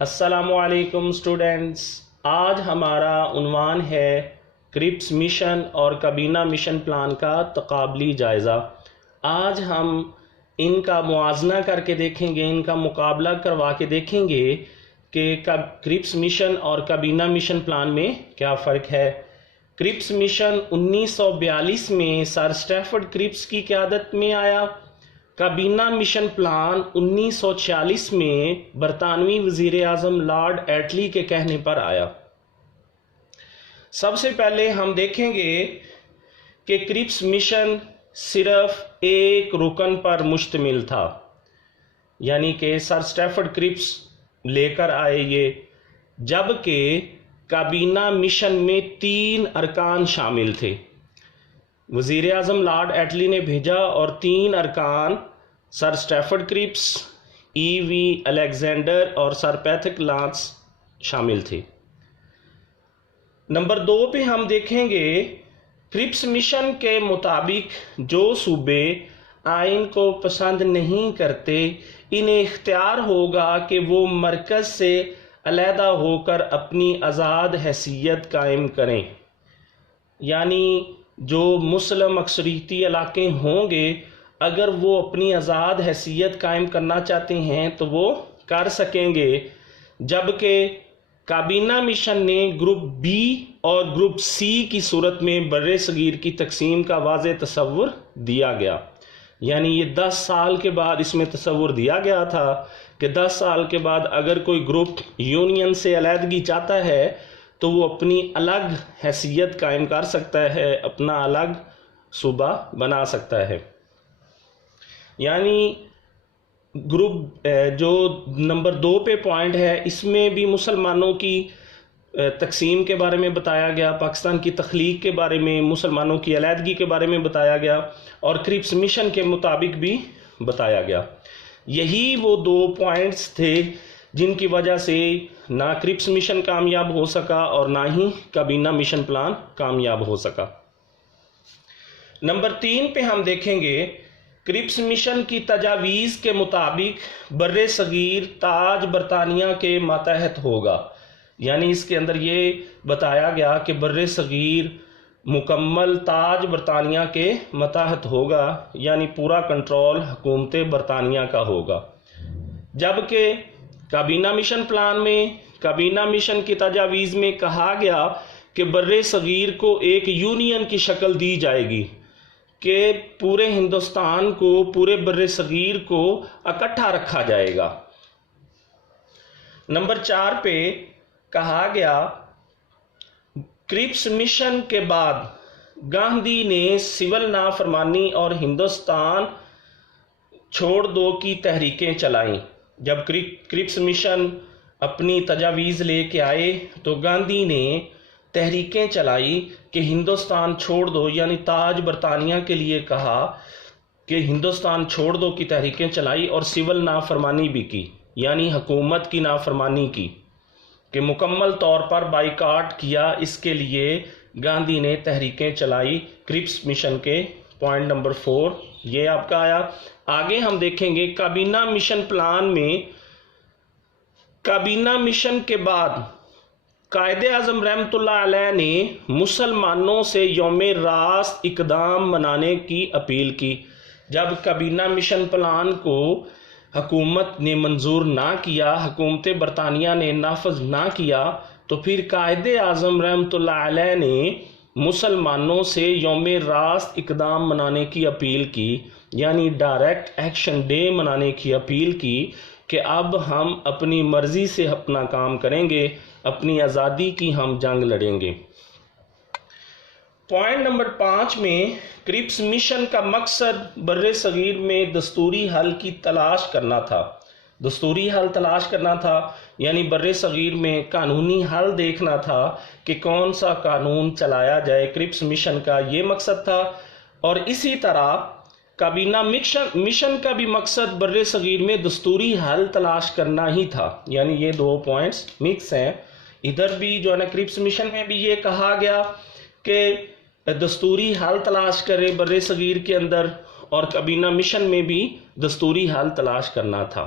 السلام علیکم اسٹوڈینٹس، آج ہمارا عنوان ہے کرپس مشن اور کابینہ مشن پلان کا تقابلی جائزہ۔ آج ہم ان کا موازنہ کر کے دیکھیں گے، ان کا مقابلہ کروا کے دیکھیں گے کہ کرپس مشن اور کابینہ مشن پلان میں کیا فرق ہے۔ کرپس مشن 1942 میں سر اسٹیفرڈ کرپس کی قیادت میں آیا۔ کابینہ مشن پلان 1946 میں برطانوی وزیر اعظم لارڈ ایٹلی کے کہنے پر آیا۔ سب سے پہلے ہم دیکھیں گے کہ کرپس مشن صرف ایک رکن پر مشتمل تھا، یعنی کہ سر اسٹیفرڈ کرپس لے کر آئے یہ، جبکہ کابینہ مشن میں 3 ارکان شامل تھے۔ وزیر اعظم لارڈ ایٹلی نے بھیجا اور 3 ارکان سر اسٹیفرڈ کرپس، ای وی الیگزینڈر اور سر پیتھک لانس شامل تھے۔ نمبر 2 پہ ہم دیکھیں گے کرپس مشن کے مطابق جو صوبے آئین کو پسند نہیں کرتے انہیں اختیار ہوگا کہ وہ مرکز سے علیحدہ ہو کر اپنی آزاد حیثیت قائم کریں، یعنی جو مسلم اکثریتی علاقے ہوں گے اگر وہ اپنی آزاد حیثیت قائم کرنا چاہتے ہیں تو وہ کر سکیں گے، جبکہ کابینہ مشن نے گروپ بی اور گروپ سی کی صورت میں بر صغیر کی تقسیم کا واضح تصور دیا گیا، یعنی یہ 10 سال کے بعد اس میں تصور دیا گیا تھا کہ 10 سال کے بعد اگر کوئی گروپ یونین سے علیحدگی چاہتا ہے تو وہ اپنی الگ حیثیت قائم کر سکتا ہے، اپنا الگ صوبہ بنا سکتا ہے۔ یعنی گروپ جو نمبر 2 پہ پوائنٹ ہے اس میں بھی مسلمانوں کی تقسیم کے بارے میں بتایا گیا، پاکستان کی تخلیق کے بارے میں، مسلمانوں کی علیحدگی کے بارے میں بتایا گیا اور کرپس مشن کے مطابق بھی بتایا گیا۔ یہی وہ 2 پوائنٹس تھے جن کی وجہ سے نہ کرپس مشن کامیاب ہو سکا اور نہ ہی کابینہ مشن پلان کامیاب ہو سکا۔ نمبر 3 پہ ہم دیکھیں گے کرپس مشن کی تجاویز کے مطابق بر صغیر تاج برطانیہ کے ماتحت ہوگا، یعنی اس کے اندر یہ بتایا گیا کہ بر صغیر مکمل تاج برطانیہ کے ماتحت ہوگا، یعنی پورا کنٹرول حکومت برطانیہ کا ہوگا، جبکہ کابینہ مشن پلان میں کابینہ مشن کی تجاویز میں کہا گیا کہ بر صغیر کو ایک یونین کی شکل دی جائے گی کہ پورے ہندوستان کو، پورے بر صغیر کو اکٹھا رکھا جائے گا۔ نمبر 4 پہ کہا گیا کرپس مشن کے بعد گاندھی نے سول نافرمانی اور ہندوستان چھوڑ دو کی تحریکیں چلائیں۔ جب کرپس مشن اپنی تجاویز لے کے آئے تو گاندھی نے تحریکیں چلائی کہ ہندوستان چھوڑ دو، یعنی تاج برطانیہ کے لیے کہا کہ ہندوستان چھوڑ دو کی تحریکیں چلائی اور سول نافرمانی بھی کی، یعنی حکومت کی نافرمانی کی، کہ مکمل طور پر بائیکاٹ کیا۔ اس کے لیے گاندھی نے تحریکیں چلائی۔ کرپس مشن کے پوائنٹ نمبر 4 یہ آپ کا آیا۔ آگے ہم دیکھیں گے کابینہ مشن پلان میں کابینہ مشن کے بعد قائد اعظم رحمۃ اللہ علیہ نے مسلمانوں سے یوم راست اقدام منانے کی اپیل کی۔ جب کابینہ مشن پلان کو حکومت نے منظور نہ کیا، حکومت برطانیہ نے نافذ نہ کیا، تو پھر قائد اعظم رحمۃ اللہ علیہ نے مسلمانوں سے یوم راست اقدام منانے کی اپیل کی، یعنی ڈائریکٹ ایکشن ڈے منانے کی اپیل کی کہ اب ہم اپنی مرضی سے اپنا کام کریں گے، اپنی آزادی کی ہم جنگ لڑیں گے۔ پوائنٹ نمبر 5 میں کرپس مشن کا مقصد بر صغیر میں دستوری حل کی تلاش کرنا تھا۔ دستوری حل تلاش کرنا تھا، یعنی بر صغیر میں قانونی حل دیکھنا تھا کہ کون سا قانون چلایا جائے۔ کرپس مشن کا یہ مقصد تھا، اور اسی طرح کابینہ مشن کا بھی مقصد بر صغیر میں دستوری حل تلاش کرنا ہی تھا، یعنی یہ 2 پوائنٹس مکس ہیں۔ ادھر بھی جو ہے نا کرپس مشن میں بھی یہ کہا گیا کہ دستوری حل تلاش کرے بر صغیر کے اندر، اور کابینہ مشن میں بھی دستوری حل تلاش کرنا تھا۔